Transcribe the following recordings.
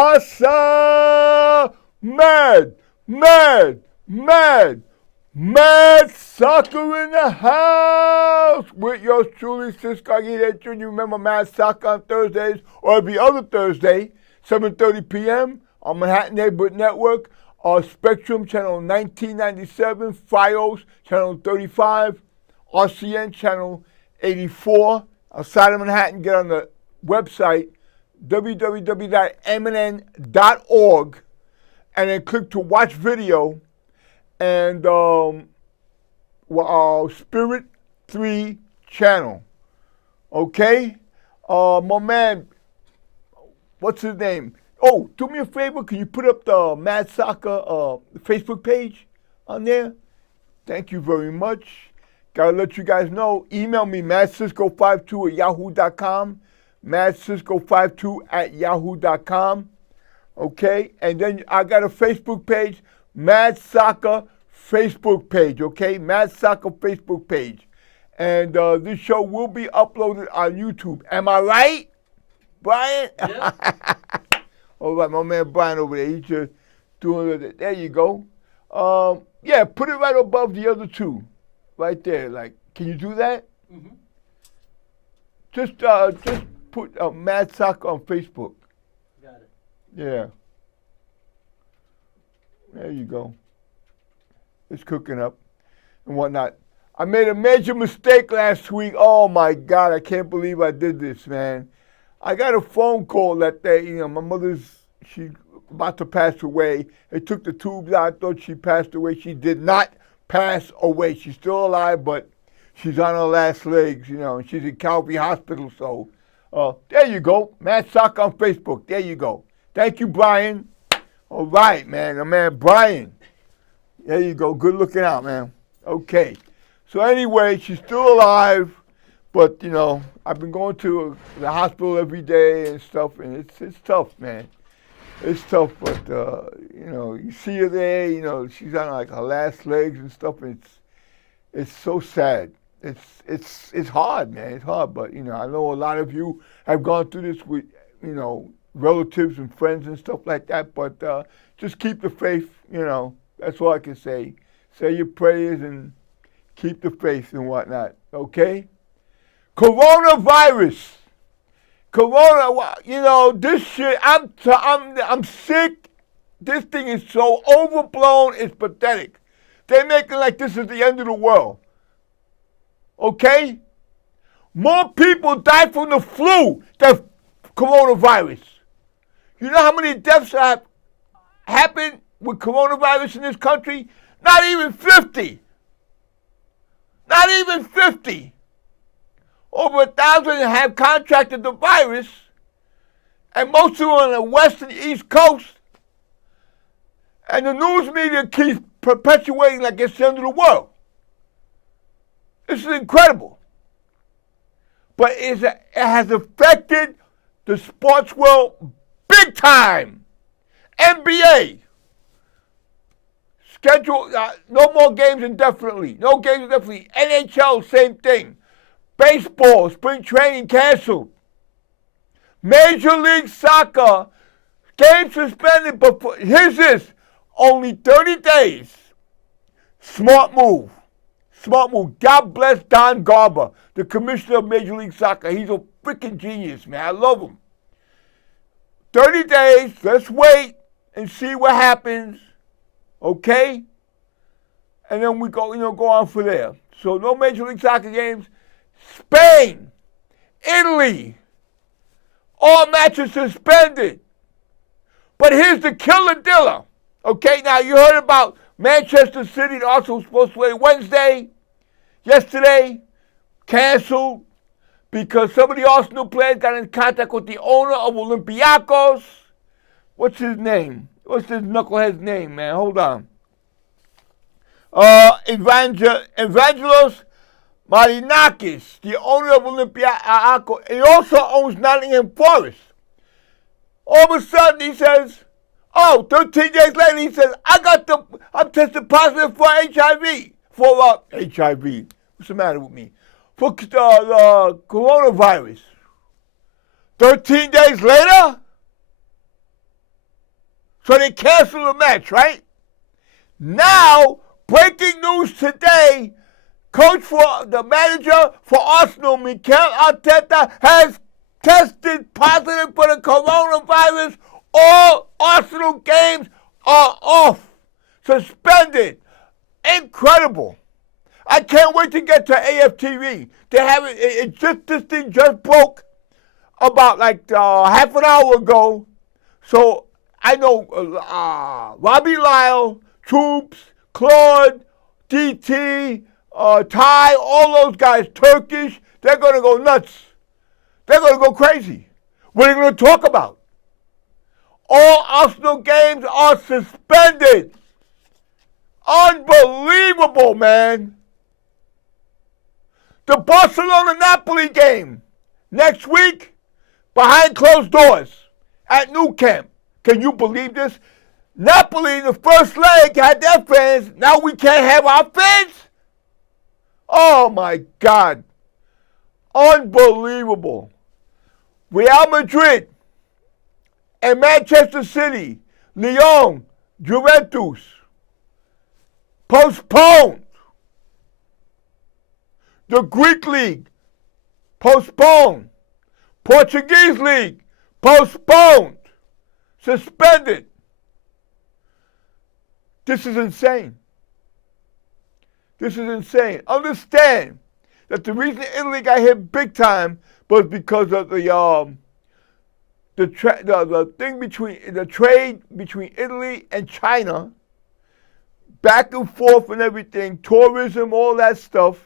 pasa? Mad Soccer in the house with yours truly, Cisco Aguirre Jr. Remember Mad Soccer on Thursdays or every other Thursday, 7:30 p.m. on Manhattan Neighborhood Network, Spectrum Channel 1997, FiOS Channel 35, RCN Channel 84. Outside of Manhattan, get on the website www.mnn.org and then click to watch video and Spirit 3 channel. Okay? My man, what's his name? Oh, do me a favor. Can you put up the Mad Soccer Facebook page on there? Thank you very much. Gotta let you guys know. Email me, madcisco52@yahoo.com. madcisco52@yahoo.com. Okay? And then I got a Facebook page, Mad Soccer Facebook page. Okay? Mad Soccer Facebook page. And this show will be uploaded on YouTube. Am I right, Brian? Yeah. All right, my man Brian over there, he's just doing it. There you go. Yeah, put it right above the other two. Right there. Like, can you do that? Mm-hmm. Just put Mad Soccer on Facebook. Got it. Yeah. There you go. It's cooking up and whatnot. I made a major mistake last week. Oh, my God, I can't believe I did this, man. I got a phone call that day. You know, my she's about to pass away. They took the tubes out. I thought she passed away. She did not pass away. She's still alive, but she's on her last legs, you know, and she's in Calvary Hospital. So there you go. Mad Soccer on Facebook. There you go. Thank you, Brian. All right, man. My man, Brian. There you go. Good looking out, man. Okay. So anyway, she's still alive. But, you know, I've been going to the hospital every day and stuff, and it's tough, man. It's tough, but, you know, you see her there, you know, she's on, like, her last legs and stuff, and it's so sad. It's hard, man. It's hard, but, you know, I know a lot of you have gone through this with, you know, relatives and friends and stuff like that, but just keep the faith, you know. That's all I can say. Say your prayers and keep the faith and whatnot, okay? Coronavirus. You know, this shit, I'm sick. This thing is so overblown, it's pathetic. They're making like this is the end of the world. Okay? More people die from the flu than coronavirus. You know how many deaths have happened with coronavirus in this country? Not even 50. Not even 50. Over 1,000 have contracted the virus, and most of them on the west and east coast. And the news media keeps perpetuating like it's the end of the world. This is incredible. But it has affected the sports world big time. NBA. Schedule, no more games indefinitely. No games indefinitely. NHL, same thing. Baseball, spring training canceled. Major League Soccer, game suspended, but here's this, only 30 days. Smart move. Smart move. God bless Don Garber, the commissioner of Major League Soccer. He's a freaking genius, man. I love him. 30 days, let's wait and see what happens, okay? And then we go, go on from there. So no Major League Soccer games. Spain, Italy, all matches suspended. But here's the killer dealer. Okay, now you heard about Manchester City, also supposed to play Wednesday. Yesterday, canceled because some of the Arsenal players got in contact with the owner of Olympiacos. What's his name? What's this knucklehead's name, man? Hold on. Evangelos Marinakis, the owner of Olympiacos, he also owns Nottingham Forest. All of a sudden, he says, 13 days later, he says, I'm tested positive for HIV. For HIV. What's the matter with me? For coronavirus. 13 days later? So they canceled the match, right? Now, breaking news today, the manager for Arsenal, Mikel Arteta, has tested positive for the coronavirus. All Arsenal games are off, suspended. Incredible. I can't wait to get to AFTV. They have this thing just broke about like half an hour ago. So I know Robbie Lyle, Troops, Claude, DT, Ty, all those guys, Turkish, they're going to go nuts. They're going to go crazy. What are they going to talk about? All Arsenal games are suspended. Unbelievable, man. The Barcelona-Napoli game next week behind closed doors at Nou Camp. Can you believe this? Napoli in the first leg had their fans. Now we can't have our fans? Oh, my God. Unbelievable. Real Madrid and Manchester City, Lyon, Juventus, postponed. The Greek League, postponed. Portuguese League, postponed. Suspended. This is insane. This is insane. Understand that the reason Italy got hit big time was because of the trade between Italy and China, back and forth and everything, tourism, all that stuff.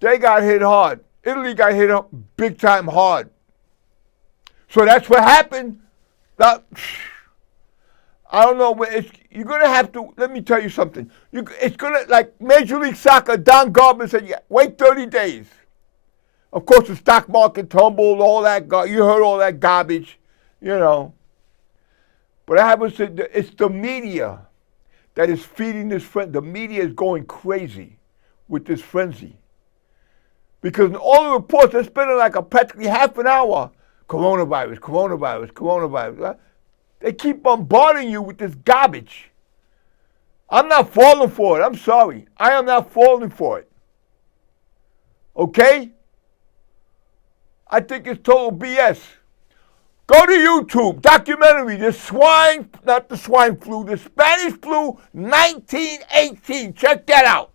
They got hit hard. Italy got hit up big time hard. So that's what happened. Now, I don't know. You're going to have to, let me tell you something. It's going to, like Major League Soccer, Don Garber said, yeah, wait 30 days. Of course, the stock market tumbled, all that, you heard all that garbage, you know. But I haven't said, it's the media that is feeding this frenzy. The media is going crazy with this frenzy. Because in all the reports, they're spending like practically half an hour. Coronavirus, coronavirus, coronavirus. They keep bombarding you with this garbage. I'm not falling for it. I'm sorry. I am not falling for it. Okay? I think it's total BS. Go to YouTube, documentary, the Spanish flu 1918. Check that out.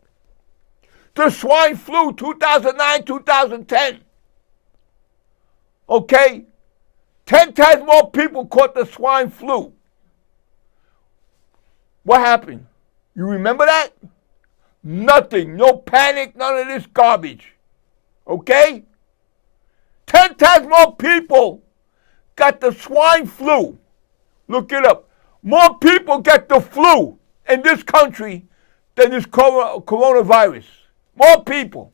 The swine flu 2009, 2010. Okay? 10 times more people caught the swine flu. What happened? You remember that? Nothing. No panic, none of this garbage. Okay? 10 times more people got the swine flu. Look it up. More people get the flu in this country than this coronavirus. More people.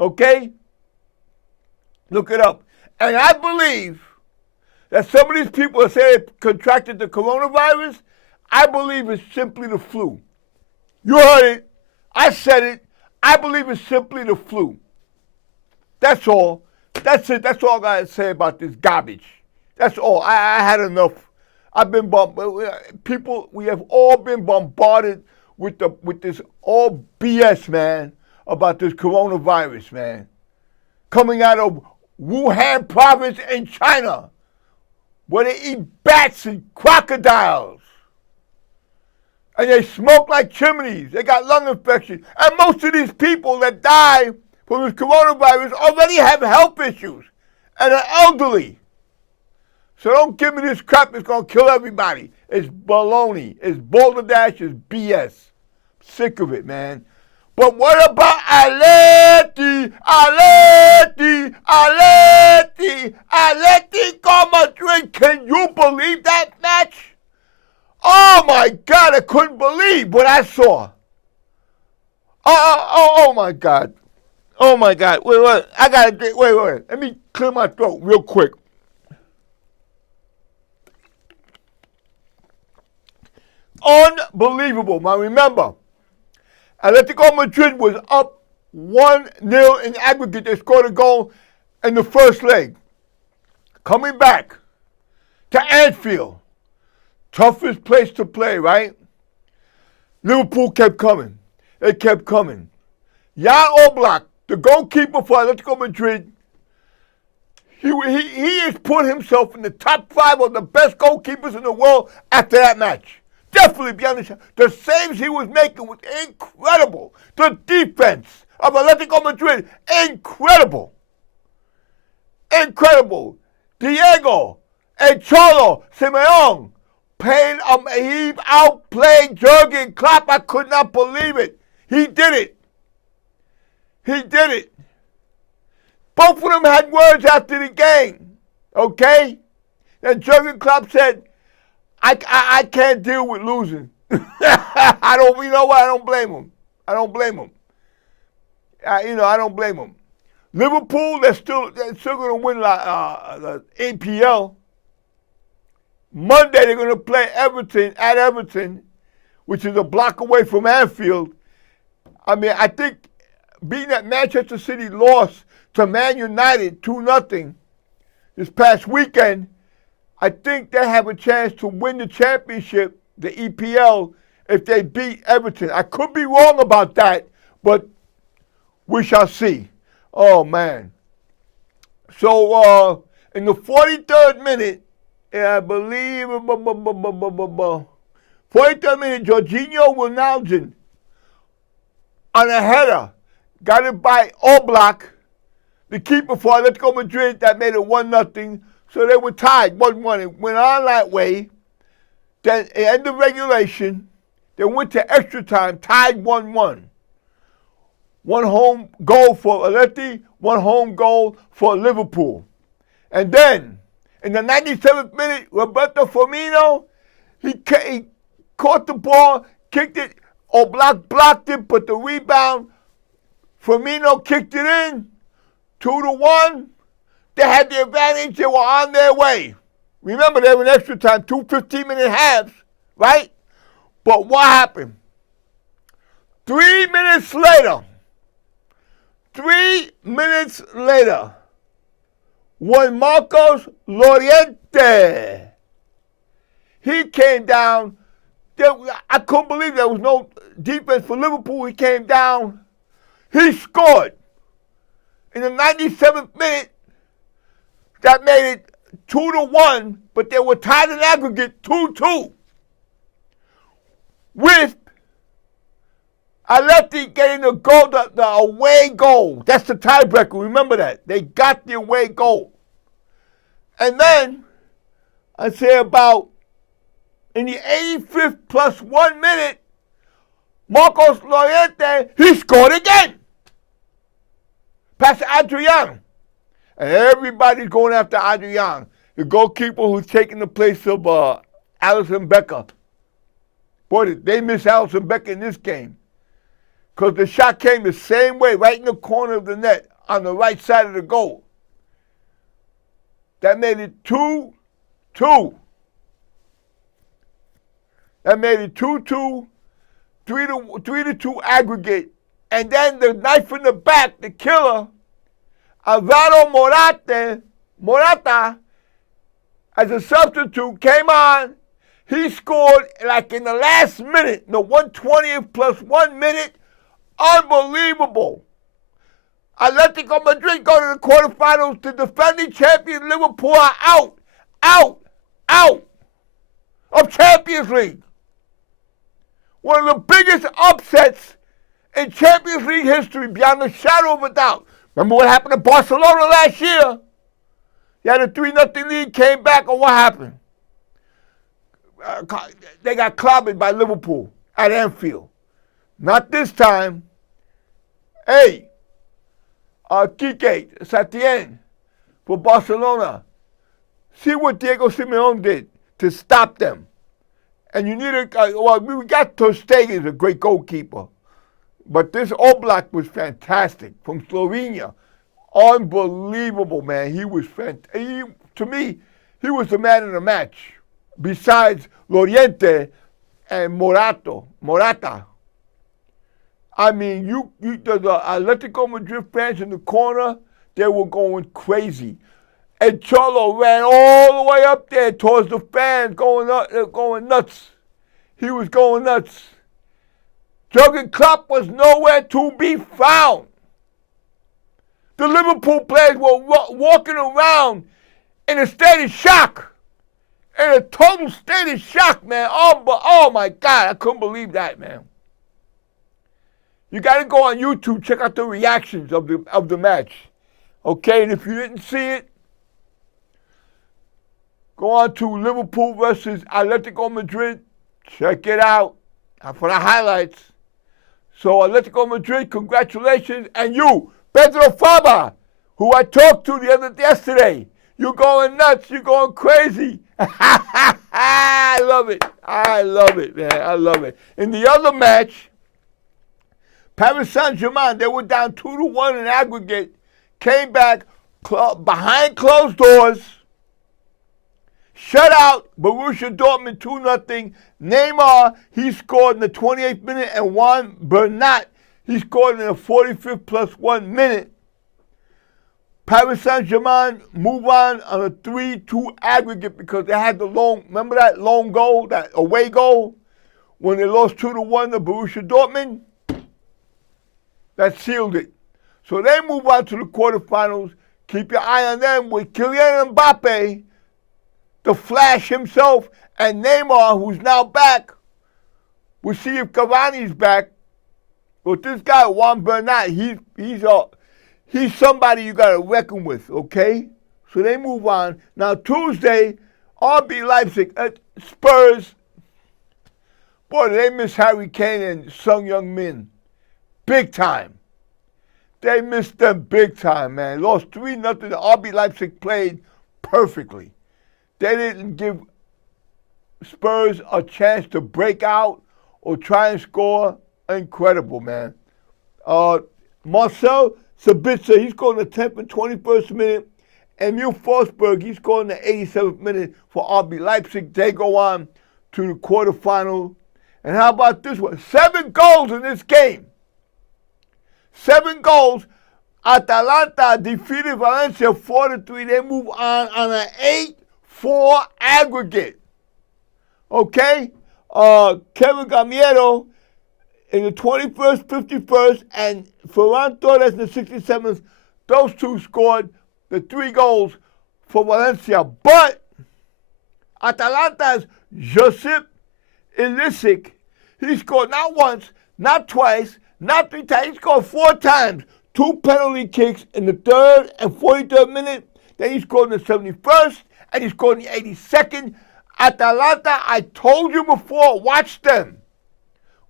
Okay? Look it up. And I believe that some of these people that say they contracted the coronavirus, I believe it's simply the flu. You heard it. I said it. I believe it's simply the flu. That's all. That's it. That's all I got to say about this garbage. That's all. I had enough. I've been people. We have all been bombarded with this all BS, man, about this coronavirus, man, coming out of Wuhan province in China, where they eat bats and crocodiles, and they smoke like chimneys. They got lung infection, and most of these people that die from this coronavirus already have health issues and are elderly. So don't give me this crap. It's going to kill everybody. It's baloney. It's balderdash. It's BS. Sick of it, man. But what about Atletico Madrid? Can you believe that match? Oh, my God. I couldn't believe what I saw. Oh, my God. Oh, my God. Wait. I got to drink. Wait. Let me clear my throat real quick. Unbelievable. Now, remember, Atletico Madrid was up 1-0 in aggregate. They scored a goal in the first leg. Coming back to Anfield toughest place to play, right? Liverpool kept coming. They kept coming. Jan Oblak, the goalkeeper for Atletico Madrid, he has put himself in the top 5 of the best goalkeepers in the world after that match. Definitely beyond the shot. The saves he was making was incredible. The defense of Atletico Madrid, incredible. Incredible. Diego and Cholo Simeone he outplayed Jurgen Klopp. I could not believe it. He did it. He did it. Both of them had words after the game. Okay? And Jurgen Klopp said, I can't deal with losing. You know what? I don't blame him. I don't blame him. I don't blame him. Liverpool, they're still going to win the APL. Monday, they're going to play Everton at Everton, which is a block away from Anfield. I mean, I think being that Manchester City lost to Man United 2-0 this past weekend, I think they have a chance to win the championship, the EPL, if they beat Everton. I could be wrong about that, but we shall see. Oh, man. So, in the 43rd minute, I believe, 43rd minute, Jorginho Wijnaldum on a header, got it by Oblak, the keeper for Atletico Madrid, that made it 1-0. So they were tied 1-1. It went on that way. Then at the end of regulation, they went to extra time, tied 1-1. One home goal for Atleti, one home goal for Liverpool. And then, in the 97th minute, Roberto Firmino, he caught the ball, kicked it, Oblak blocked it, but the rebound, Firmino kicked it in, 2-1. They had the advantage, they were on their way. Remember, they were in extra time, 2 15-minute halves, right? But what happened? 3 minutes later, when Marcos Llorente, he came down, I couldn't believe there was no defense for Liverpool. He came down, he scored. In the 97th minute, that made it 2-1, but they were tied in aggregate 2-2. With Atleti getting the goal, the away goal. That's the tiebreaker. Remember that. They got the away goal. And then, I'd say about in the 85th plus 1 minute, Marcos Llorente, he scored again. Past Adrian. And everybody's going after Adrian, the goalkeeper who's taking the place of Alisson Becker. Boy, they miss Alisson Becker in this game. Because the shot came the same way, right in the corner of the net, on the right side of the goal. That made it 2-2. That made it 2-2, 3-2 aggregate. And then the knife in the back, the killer, Alvaro Morata, as a substitute, came on. He scored like in the last minute, the 120th plus 1 minute. Unbelievable. Atletico Madrid go to the quarterfinals. The defending champion Liverpool are out of Champions League. One of the biggest upsets in Champions League history, beyond a shadow of a doubt. Remember what happened to Barcelona last year? They had a 3-0 lead, came back, and what happened? They got clobbered by Liverpool at Anfield. Not this time. Hey, Quique Setien for Barcelona. See what Diego Simeone did to stop them. And you need we got Ter Stegen, a great goalkeeper. But this Oblak was fantastic from Slovenia. Unbelievable, man. He was fantastic. To me, he was the man of the match. Besides Llorente and Morata. I mean, the Atletico Madrid fans in the corner, they were going crazy. And Cholo ran all the way up there towards the fans, going nuts. He was going nuts. Jurgen Klopp was nowhere to be found. The Liverpool players were walking around in a state of shock. In a total state of shock, man. Oh my God, I couldn't believe that, man. You got to go on YouTube, check out the reactions of the match. Okay, and if you didn't see it, go on to Liverpool versus Atletico Madrid. Check it out for the highlights. So Atletico Madrid, congratulations. And you, Pedro Faba, who I talked to yesterday, you're going nuts. You're going crazy. I love it. I love it, man. I love it. In the other match, Paris Saint-Germain, they were down 2-1 in aggregate, came back behind closed doors, shut out Borussia Dortmund 2-0. Neymar, he scored in the 28th minute, and Juan Bernat, he scored in the 45th plus 1 minute. Paris Saint-Germain move on a 3-2 aggregate because they had remember that lone goal, that away goal, when they lost 2-1 to Borussia Dortmund? That sealed it. So they move on to the quarterfinals. Keep your eye on them with Kylian Mbappe, the Flash himself, and Neymar, who's now back. We'll see if Cavani's back. But this guy, Juan Bernat, he's somebody you got to reckon with, okay? So they move on. Now, Tuesday, RB Leipzig at Spurs. Boy, they miss Harry Kane and Sung Young Min. Big time. They missed them big time, man. Lost 3-0. RB Leipzig played perfectly. They didn't give Spurs a chance to break out or try and score. Incredible, man. Marcel Sabitzer, he scored in the 10th and 21st minute. Emil Forsberg, he scored in the 87th minute for RB Leipzig. They go on to the quarterfinal. And how about this one? 7 goals in this game. 7 goals. Atalanta defeated Valencia 4-3. They move on an 8-4 aggregate. Okay? Kevin Gamiero in the 21st, 51st, and Ferran Torres in the 67th. Those two scored the 3 goals for Valencia. But Atalanta's Josip Ilicic, he scored not once, not twice, not 3 times. He scored 4 times. 2 penalty kicks in the 3rd and 43rd minute. Then he scored in the 71st, and he scored in the 82nd. Atalanta, I told you before, watch them.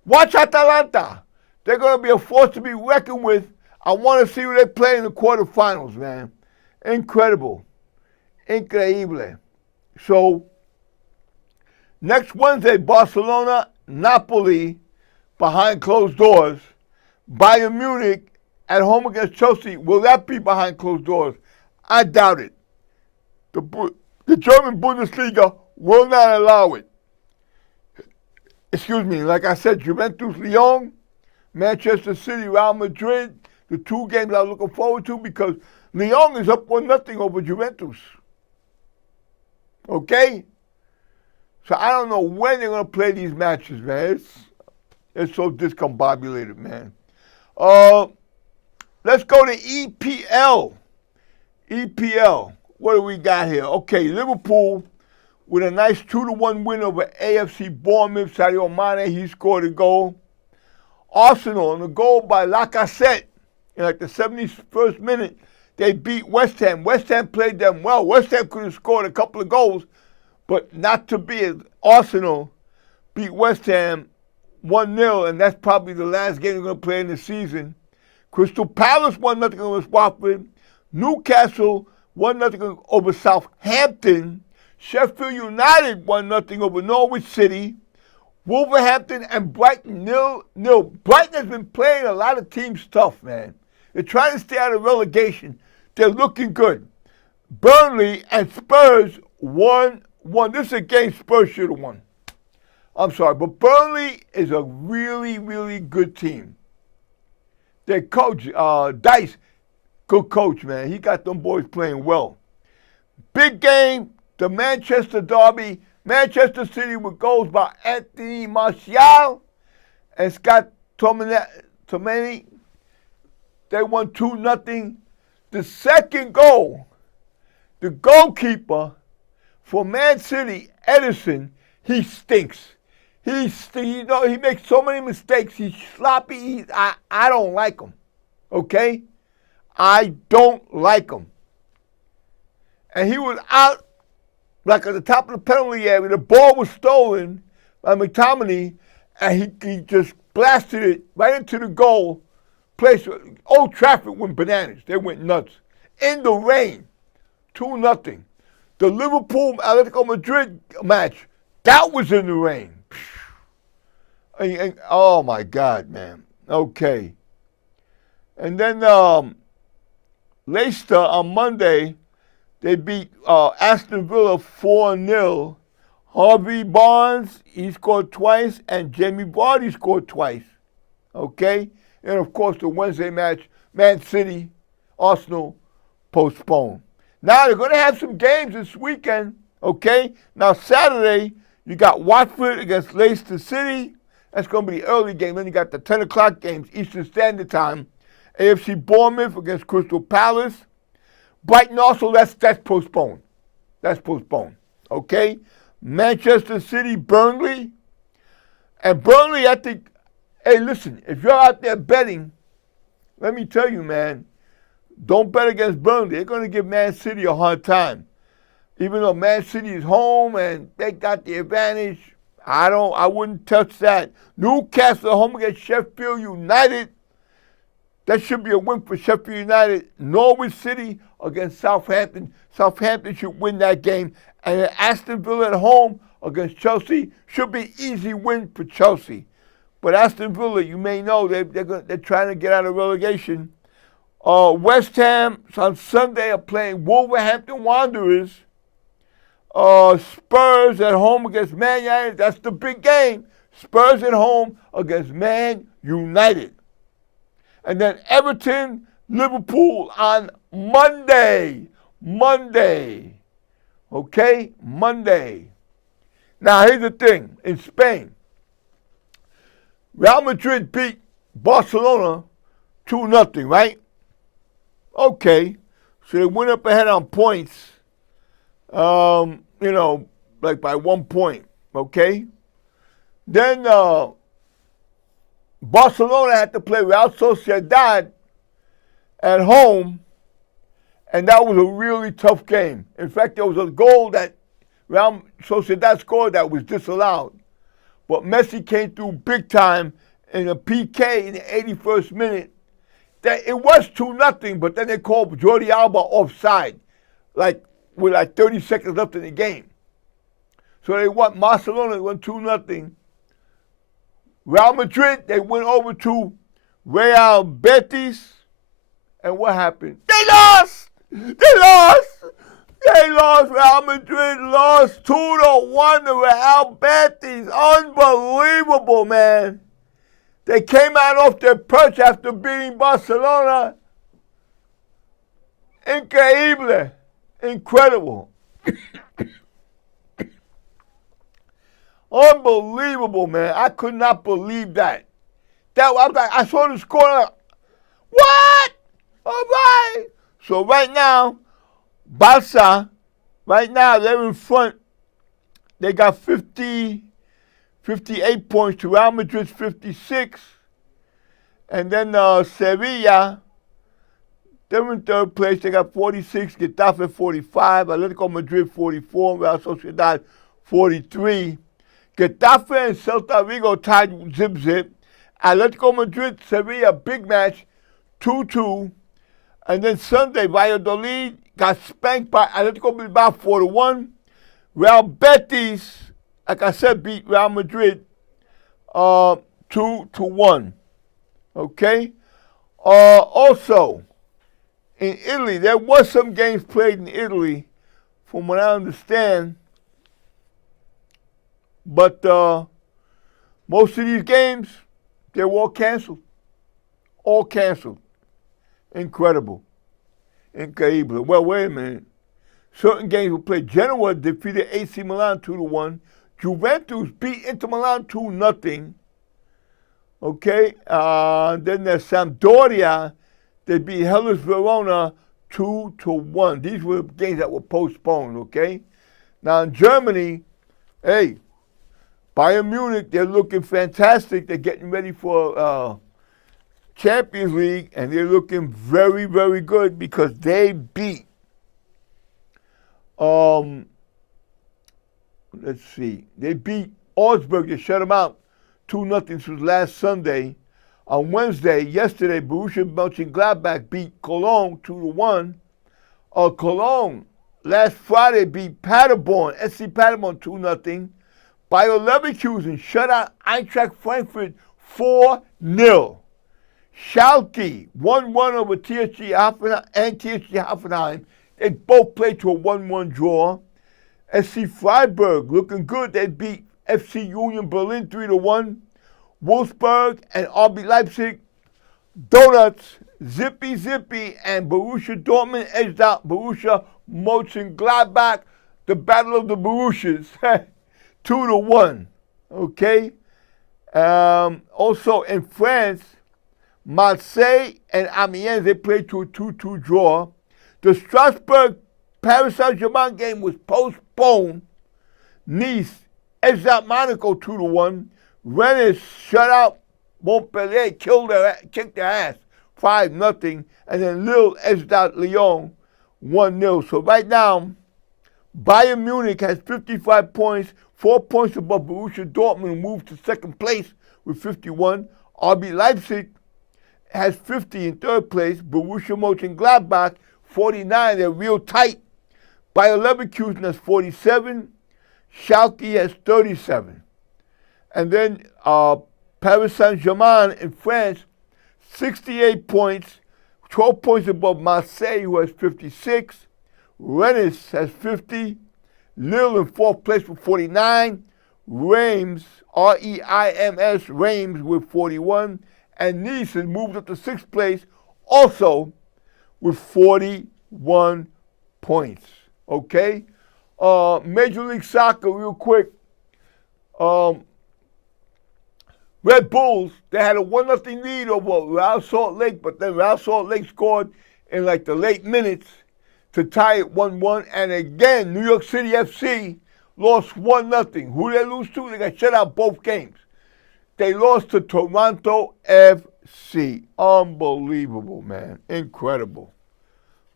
Watch Atalanta. They're going to be a force to be reckoned with. I want to see who they play in the quarterfinals, man. Incredible. Increíble. So, next Wednesday, Barcelona, Napoli, behind closed doors. Bayern Munich at home against Chelsea. Will that be behind closed doors? I doubt it. The German Bundesliga will not allow it. Excuse me, like I said, Juventus, Lyon, Manchester City, Real Madrid, the 2 games I'm looking forward to because Lyon is up 1-0 over Juventus. Okay? So I don't know when they're going to play these matches, man. It's so discombobulated, man. Let's go to EPL. EPL. What do we got here? Okay, Liverpool with a nice 2-1 win over AFC Bournemouth. Sadio Mane, he scored a goal. Arsenal, and a goal by Lacazette in like the 71st minute. They beat West Ham. West Ham played them well. West Ham could have scored a couple of goals, but not to be. Arsenal beat West Ham 1-0, and that's probably the last game they're going to play in the season. Crystal Palace 1-0 over Watford. Newcastle 1-0 over Southampton. Sheffield United 1-0 over Norwich City. Wolverhampton and Brighton 0-0. Brighton has been playing a lot of teams tough, man. They're trying to stay out of relegation. They're looking good. Burnley and Spurs 1-1. This is a game Spurs should have won. I'm sorry, but Burnley is a really, really good team. Their coach, Dice, good coach, man. He got them boys playing well. Big game, the Manchester Derby. Manchester City with goals by Anthony Martial and Scott Tomini. They won 2-0. The second goal, the goalkeeper for Man City, Edison, he stinks. He makes so many mistakes. He's sloppy. I don't like him. Okay? I don't like him. And he was out like at the top of the penalty area. The ball was stolen by McTominay, and he just blasted it right into the goal. Place Old Trafford went bananas. They went nuts. In the rain, 2-0. The Liverpool Atletico Madrid match, that was in the rain. And, oh my God, man. Okay. And then Leicester on Monday, they beat Aston Villa 4-0. Harvey Barnes, he scored twice, and Jamie Vardy scored twice. Okay? And, of course, the Wednesday match, Man City, Arsenal, postponed. Now, they're going to have some games this weekend, okay? Now, Saturday, you got Watford against Leicester City. That's going to be the early game. Then you got the 10 o'clock games, Eastern Standard Time. AFC Bournemouth against Crystal Palace. Brighton also, that's postponed. That's postponed, okay? Manchester City, Burnley. And Burnley, I think, hey, listen, if you're out there betting, let me tell you, man, don't bet against Burnley. They're going to give Man City a hard time. Even though Man City is home and they got the advantage, I wouldn't touch that. Newcastle home against Sheffield United. That should be a win for Sheffield United. Norwich City against Southampton. Southampton should win that game. And Aston Villa at home against Chelsea should be easy win for Chelsea. But Aston Villa, you may know, they're trying to get out of relegation. West Ham on Sunday are playing Wolverhampton Wanderers. Spurs at home against Man United. That's the big game. Spurs at home against Man United. And then Everton, Liverpool on Monday. Okay? Monday. Now, here's the thing. In Spain, Real Madrid beat Barcelona 2-0, right? Okay. So they went up ahead on points, like by 1 point, okay? Then Barcelona had to play Real Sociedad at home, and that was a really tough game. In fact, there was a goal that Real Sociedad scored that was disallowed. But Messi came through big time in a PK in the 81st minute. It was 2-0, but then they called Jordi Alba offside, with 30 seconds left in the game. So Barcelona won 2-0. Real Madrid, they went over to Real Betis, and what happened? They lost! Real Madrid lost 2-1 to Real Betis. Unbelievable, man. They came out off their perch after beating Barcelona. Incredible. Unbelievable, man. I could not believe that. I saw the score. What? All right. So right now, Barca, they're in front. They got 58 points to Real Madrid's 56. And then Sevilla, they're in third place. They got 46. Getafe 45. Atletico Madrid 44. Real Sociedad 43. Getafe and Celta Vigo tied zip. Atletico Madrid, Sevilla, big match, 2-2. And then Sunday, Valladolid got spanked by Atletico Bilbao 4-1. Real Betis, like I said, beat Real Madrid 2-1. Okay? Also, in Italy, there was some games played in Italy, from what I understand. But most of these games, they were all canceled. All canceled. Incredible. Well, wait a minute. Certain games were played. Genoa defeated AC Milan 2-1. Juventus beat Inter Milan 2-0. Okay, then there's Sampdoria. They beat Hellas Verona 2-1. These were games that were postponed. Okay, now in Germany, hey, Bayern Munich, they're looking fantastic. They're getting ready for Champions League, and they're looking very, very good because they beat. Let's see. They beat Augsburg. They shut them out 2-0. This was last Sunday. On Wednesday, yesterday, Borussia Mönchengladbach beat Cologne 2-1. Cologne last Friday beat Paderborn, SC Paderborn 2-0. Bayer Leverkusen shut out Eintracht Frankfurt 4-0. Schalke 1-1 over TSG Hoffenheim and TSG Hoffenheim. They both played to a 1-1 draw. SC Freiburg looking good. They beat FC Union Berlin 3-1. Wolfsburg and RB Leipzig, donuts, zippy, and Borussia Dortmund edged out Borussia Mönchengladbach, the battle of the Borussias, 2-1. Okay. Also in France, Marseille and Amiens, they played to a 2-2 draw. The Strasbourg Paris Saint-Germain game was postponed. Nice edged out Monaco 2-1. Rennes shut out Montpellier, kicked their ass 5-0. And then Lille edged out Lyon 1-0. So right now, Bayern Munich has 55 points, 4 points above Borussia Dortmund, moved to second place with 51. RB Leipzig has 50 in third place. Borussia Mönchengladbach, 49. They're real tight. Bayer Leverkusen has 47. Schalke has 37. And then Paris Saint-Germain in France, 68 points, 12 points above Marseille, who has 56. Rennes has 50. Lille in fourth place with 49. Reims, R-E-I-M-S, Reims with 41. And Nice has moved up to sixth place, also with 41 points. Okay? Major League Soccer, real quick. Red Bulls, they had a 1-0 lead over Real Salt Lake, but then Real Salt Lake scored in like the late minutes to tie it 1-1. And again, New York City FC lost 1-0. Who did they lose to? They got shut out both games. They lost to Toronto FC. Unbelievable, man. Incredible.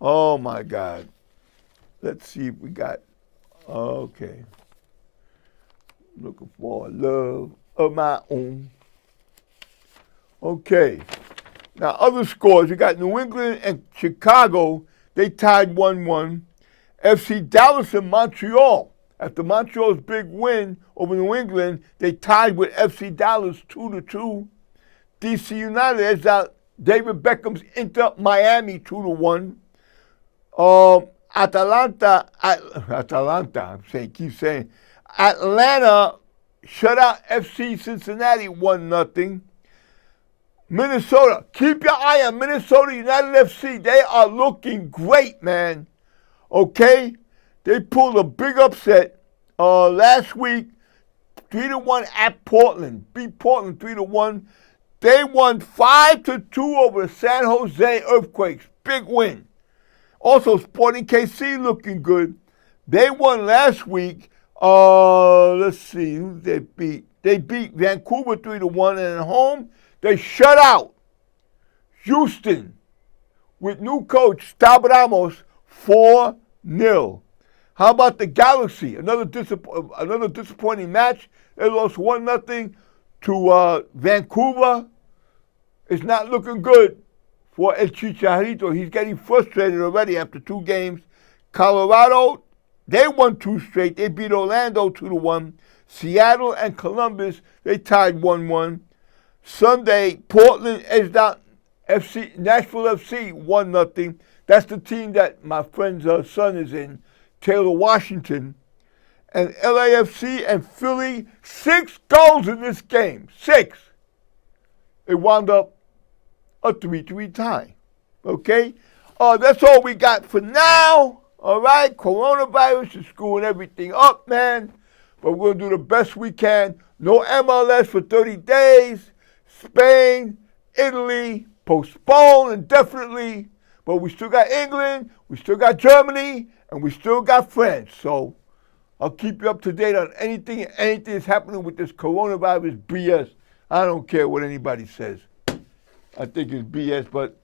Oh, my God. Let's see if we got, okay. Looking for love of my own. Okay. Now, other scores. You got New England and Chicago. They tied 1-1. FC Dallas and Montreal. After Montreal's big win over New England, they tied with FC Dallas 2-2. DC United edged out David Beckham's Inter Miami 2-1. Atlanta, Atlanta shut out FC Cincinnati 1-0. Minnesota, keep your eye on Minnesota United FC. They are looking great, man. Okay? They pulled a big upset last week, 3-1 at Portland. Beat Portland 3-1. They won 5-2 over the San Jose Earthquakes. Big win. Also, Sporting KC looking good. They won last week. Let's see who they beat. They beat Vancouver 3-1, and at home they shut out Houston with new coach Stab Ramos 4-0. How about the Galaxy? Another disappointing match. They lost 1-0 to Vancouver. It's not looking good for El Chicharito. He's getting frustrated already after 2 games. Colorado, they won 2 straight. They beat Orlando 2-1. Seattle and Columbus, they tied 1-1. Sunday, Portland edged out Nashville FC 1-0. That's the team that my friend's son is in, Taylor Washington. And LAFC and Philly, 6 goals in this game. 6. It wound up a 3-3 tie. Okay? That's all we got for now. All right? Coronavirus is screwing everything up, man. But we're going to do the best we can. No MLS for 30 days. Spain, Italy, postponed indefinitely. But we still got England, we still got Germany, and we still got France. So I'll keep you up to date on anything that's happening with this coronavirus BS. I don't care what anybody says. I think it's BS, but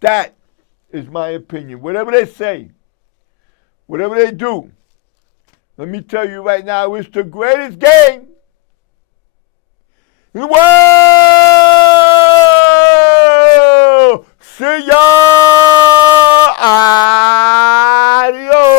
that is my opinion. Whatever they say, whatever they do, let me tell you right now, it's the greatest game in the world. See ya. Adios.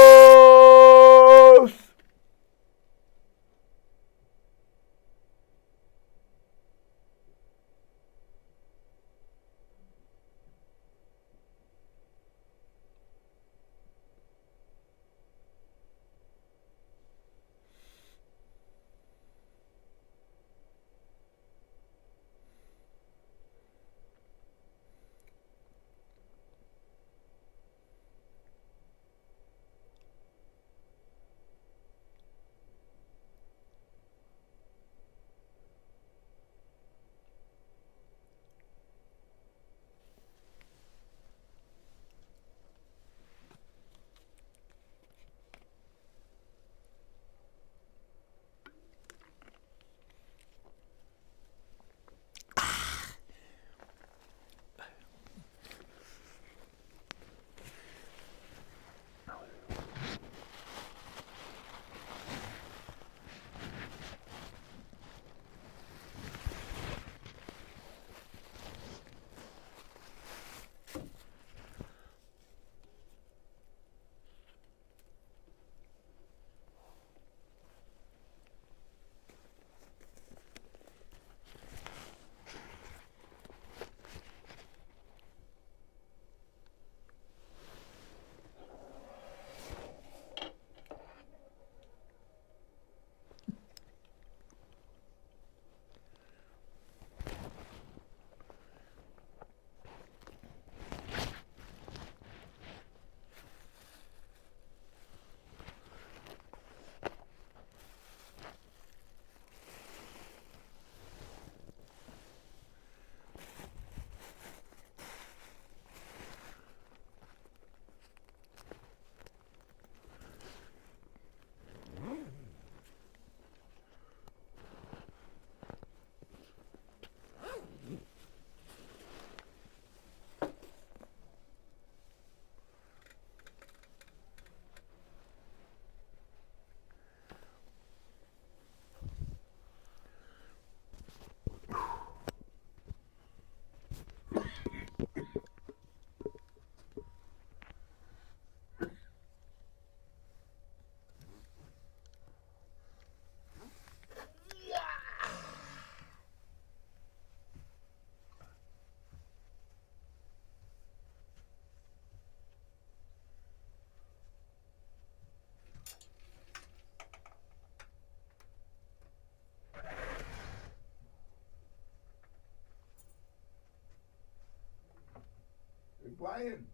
Hey, Brian.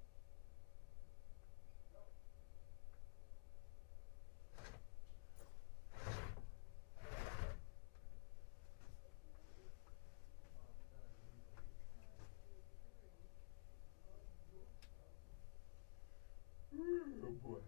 Oh boy.